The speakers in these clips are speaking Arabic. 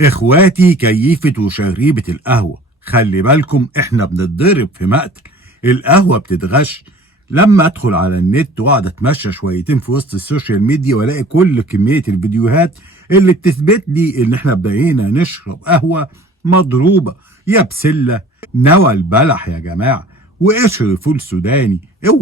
اخواتي كيفة وشريبة القهوة، خلي بالكم احنا بنتضرب في مقتل. القهوة بتتغش. لما ادخل على النت واقعد اتمشى شويتين في وسط السوشيال ميديا والاقي كل كمية الفيديوهات اللي بتثبت لي ان احنا بقينا نشرب قهوة مضروبة، يا بسلة نوى البلح يا جماعة وقشر فول سوداني.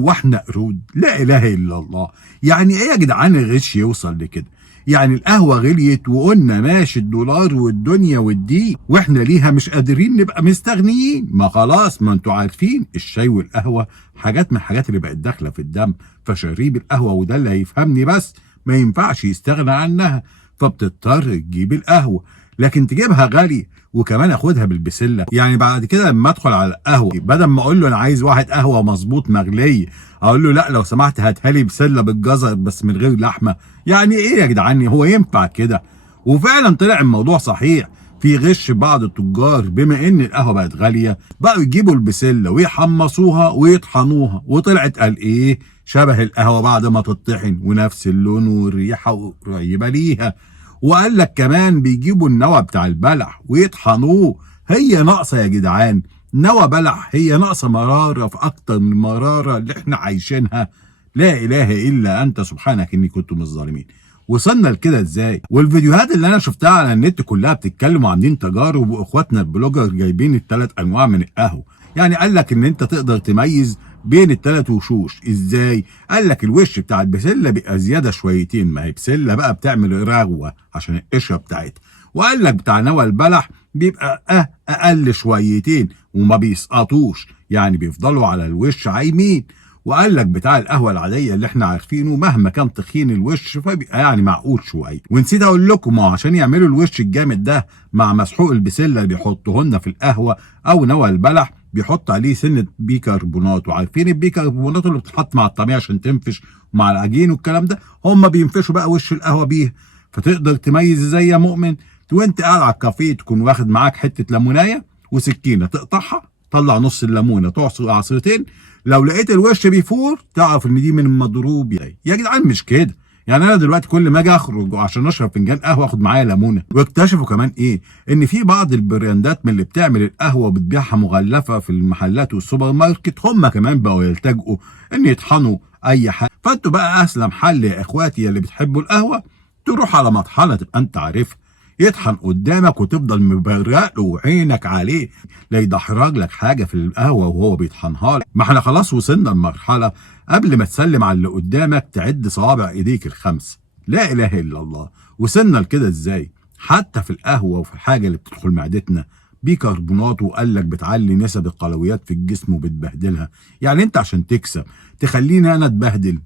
احنا قرود؟ لا اله الا الله. يعني ايه يا جدعان الغش يوصل لكده؟ يعني القهوة غليت وقلنا ماشي الدولار والدنيا والدين واحنا ليها مش قادرين نبقى مستغنيين؟ ما خلاص، ما انتوا عارفين الشاي والقهوة حاجات من الحاجات اللي بقت داخلة في الدم، فشريب القهوة وده اللي هيفهمني بس ما ينفعش يستغنى عنها، فبتضطر تجيب القهوة، لكن تجيبها غالية وكمان اخدها بالبسله. يعني بعد كده لما ادخل على القهوه بدل ما اقول له انا عايز واحد قهوه مظبوط مغليه، اقول له لا لو سمحت هاتها لي بسله بالجزر بس من غير لحمه. يعني ايه يا جدعان؟ هو ينفع كده؟ وفعلا طلع الموضوع صحيح، في غش بعض التجار. بما ان القهوه بقت غاليه بقوا يجيبوا البسله ويحمصوها ويطحنوها، وطلعت قال ايه شبه القهوه بعد ما تطحن ونفس اللون والريحه قريبه ليها. وقال لك كمان بيجيبوا النوى بتاع البلح ويطحنوه. هي ناقصه يا جدعان؟ نوى بلح هي ناقصه مراره في اكتر من المراره اللي احنا عايشينها؟ لا اله الا انت سبحانك اني كنت من الظالمين. وصلنا لكده ازاي؟ والفيديوهات اللي انا شفتها على النت كلها بتتكلم وعاملين تجارب، واخواتنا البلوجر جايبين الثلاث انواع من القهوه. يعني قال لك ان انت تقدر تميز بين الثلاث وشوش ازاي؟ قال لك الوش بتاع البسله بيبقى زياده شويتين، ما هي بسله بقى بتعمل رغوه عشان القشره بتاعتها. وقال لك بتاع نوى البلح بيبقى اقل شويتين وما بيسقطوش، يعني بيفضلوا على الوش عايمين. وقال لك بتاع القهوه العاديه اللي احنا عارفينه مهما كان تخين الوش فبيبقى يعني معقول شويه. ونسيت اقول لكم عشان يعملوا الوش الجامد ده مع مسحوق البسله اللي بيحطوه لنا في القهوه او نوى البلح بيحط عليه سنه بيكربونات. وعارفين البيكربونات اللي بتتحط مع الطعميه عشان تنفش ومع العجين والكلام ده، هم بينفشوا بقى وش القهوه بيها. فتقدر تميز ازاي يا مؤمن؟ وانت قاعد على الكافيه تكون واخد معاك حته ليمونايه وسكينه تقطعها، طلع نص الليمونه تعصر عصرتين، لو لقيت الوش بيفور تعرف ان دي من المضروب. يا جدعان مش كده. يعني انا دلوقتي كل ما اجي اخرج عشان اشرب فنجان قهوه اخد معايا ليمونه. واكتشفوا كمان ايه؟ ان في بعض البراندات من اللي بتعمل القهوه وبتبيعها مغلفه في المحلات والسوبر ماركت هم كمان بقوا يلتجئوا ان يطحنوا اي حاجه. فانتوا بقى اسلم حل يا اخواتي اللي بتحبوا القهوه تروح على مطحنه تبقى انت عارفها، يطحن قدامك وتفضل مبرق له وعينك عليه، لا يدحرج لك حاجه في القهوه وهو بيطحنها لك. ما احنا خلاص وصلنا لمرحله قبل ما تسلم على اللي قدامك تعد صوابع ايديك الخمسه. لا اله الا الله. وصلنا لكده ازاي؟ حتى في القهوه وفي الحاجه اللي بتدخل معدتنا بيكربونات، وقال لك بتعلي نسب القلويات في الجسم وبتبهدلها. يعني انت عشان تكسب تخليني انا اتبهدل؟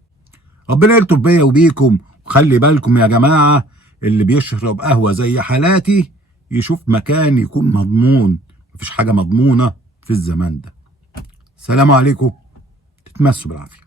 ربنا يلطف بيا وبيكم. وخلي بالكم يا جماعه، اللي بيشرب قهوة زي حالاتي يشوف مكان يكون مضمون. مفيش حاجة مضمونة في الزمان ده. سلام عليكم، تتمسوا بالعافية.